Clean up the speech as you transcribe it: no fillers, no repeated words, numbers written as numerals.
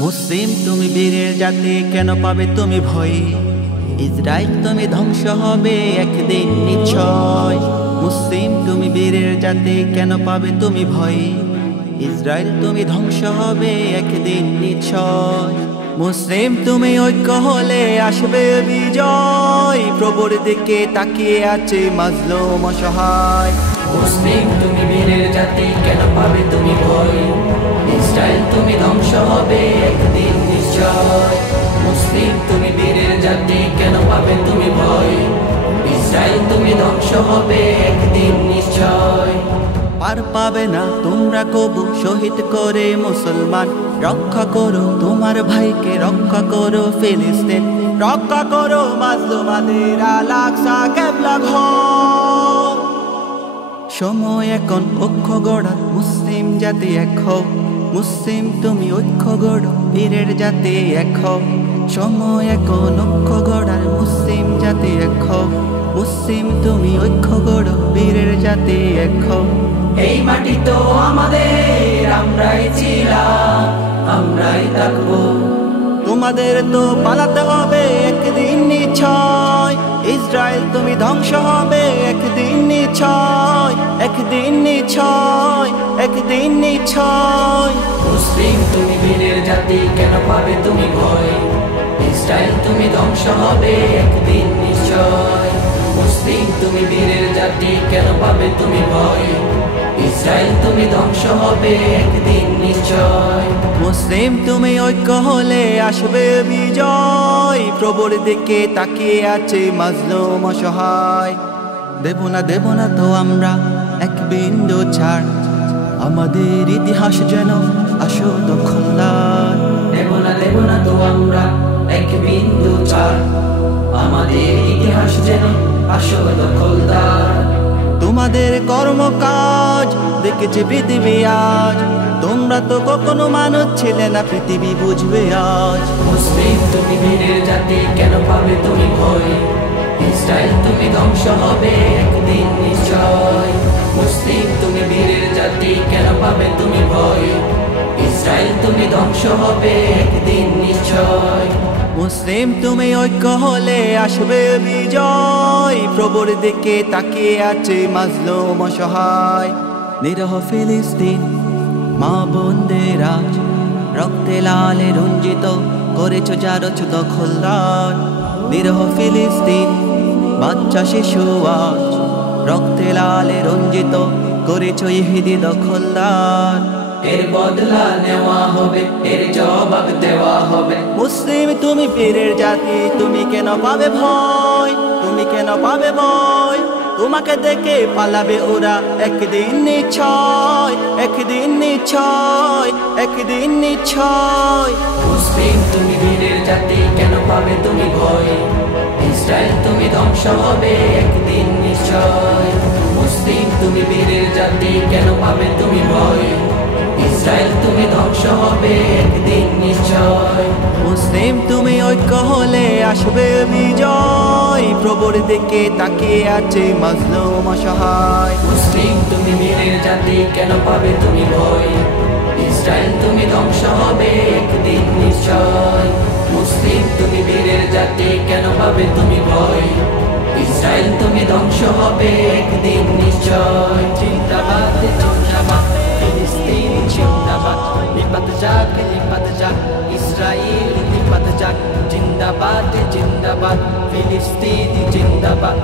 মুসলিম তুমি বীরের জাতি, কেন পাবে তুমি ভয়? ইসরাইল তুমি ধ্বংস হবে একদিন নিশ্চয়। মুসলিম তুমি বীরের জাতি, কেন পাবে তুমি ভয়? ইসরাইল তুমি ধ্বংস হবে একদিন নিশ্চয়। মুসলিম তুমি ঐক্য হলে আসবে বিজয়, প্রভুর দিকে তাকিয়ে আছে মাজলুম অসহায়। মুসলিম তুমি বীরের জাতি, কেন পাবে তুমি ভয়? ইসরাইল তুমি ধ্বংস হবে একদিন নিশ্চয়। মুসলিম তুমি বীরের জাতি, কেন পাবে তুমি ভয়? ইসরাইল তুমি ধ্বংস হবে একদিন নিশ্চয়। পার পাবে না তোমরা কবু শহীদ করে মুসলমান, রক্ষা করো তোমার ভাইকে, রক্ষা করো ফিলিস্তিন, রক্ষা করো মাজলুমাদের আল-আকসা কিবলা ঘর। সময় এখন ঐক্য গড়া, মুসলিম জাতি এক হও। মুসলিম তুমি ঐক্য গড়ো, বীরের জাতি এক হও। সময় এখন ঐক্য গড়ার, মুসলিম জাতি এক হও। মুসলিম তুমি ঐক্য গড়ো, বীরের জাতি এক হও। এই মাটি তো আমাদের, আমরাই ছিলাম, আমরাই থাকবো। তোমাদের তো পালাতে হবে একদিন নিশ্চয়। ইসরাইল তুমি ধ্বংস হবে একদিন নিশ্চয়, একদিন নিশ্চয়, একদিন নিশ্চয়। মুসলিম তুমি বীরের জাতি, কেন পাবে তুমি ভয়? ইসরাইল তুমি ধ্বংস হবে একদিন নিশ্চয়। মুসলিম তুমি বীরের জাতি, কেন পাবে তুমি ভয়? ইসরাইল তুমি ধ্বংস হবে একদিন নিশ্চয়। মুসলিম তুমি ঐক্য হলে আসবে বিজয়, প্রভুর দিকে তাকিয়ে আছে মাজলুম অসহায়। দেব না তো আমরা এক বিন্দু ছাড়, আমাদের ইতিহাস যেন আসো দখলদার। দেব না তো আমরা এক বিন্দু ছাড়, আমাদের ইতিহাস যেন আসো দখলদার। তোমাদের কর্মকাজ দেখেছে পৃথিবী আজ, তোমরা তো কখনো মানুষ ছিলে না, পৃথিবী বুঝবে আজ। মুসলিম তুমি বীরের জাতি, কেন পাবে তুমি ভয়? ইসরাইল তুমি ধ্বংস হবে একদিন নিশ্চয়। মুসলিম তুমি বীরের জাতি, কেন পাবে তুমি ভয়? ইসরাইল তুমি ধ্বংস হবে একদিন নিশ্চয়। মুসলিম তুমি ঐক্য হলে আসবে বিজয়, প্রভুর দিকে তাকিয়ে আছে মাজলুম অসহায়। নিরহ ফিলিস্তিন মা বোনদের আজ, রক্তে লালে রঞ্জিত করেছ যারছ দখলদার। নিরহ ফিলিস্তিন বাচ্চা শিশু আজ, রক্তে লালে রঞ্জিত করেছ ইহুদি দখলদার। এর বদলা নেওয়া হবে, এর জবাব দেওয়া হবে। মুসলিম তুমি বীরের জাতি, তুমি কেন পাবে ভয়? তুমি কেন পাবে ভয়? তোমাকে দেখে পালাবে ওরা একদিন নিশ্চয়, একদিন নিশ্চয়, একদিন নিশ্চয়। মুসলিম তুমি বীরের জাতি, কেন পাবে তুমি ভয়? ইসরাইল তুমি ধ্বংস হবে একদিন নিশ্চয়। মুসলিম তুমি বীরের জাতি, কেন পাবে তুমি ভয়? ইসরাইল তুমি ধ্বংস হবে একদিন নিশ্চয়। মুসলিম তুমি ঐক্য হলে আসবে বিজয়, প্রভুর দিকে তাকিয়ে আছে মাজলুম অসহায়। মুসলিম তুমি বীরের জাতি, কেন পাবে তুমি ভয়? ইসরাইল তুমি ধ্বংস হবে একদিন নিশ্চয়। মুসলিম তুমি বীরের জাতি, কেন পাবে তুমি ভয়? ইসরাইল তুমি ধ্বংস হবে একদিন নিশ্চয়। জিন্দাবাদ জিন্দাবাদ ফিলিস্তিন জিন্দাবাদ, নিপাত যাক ইসরাইল নিপাত যাক। জিন্দাবাদ জিন্দাবাদ ফিলিস্তিন জিন্দাবাদ,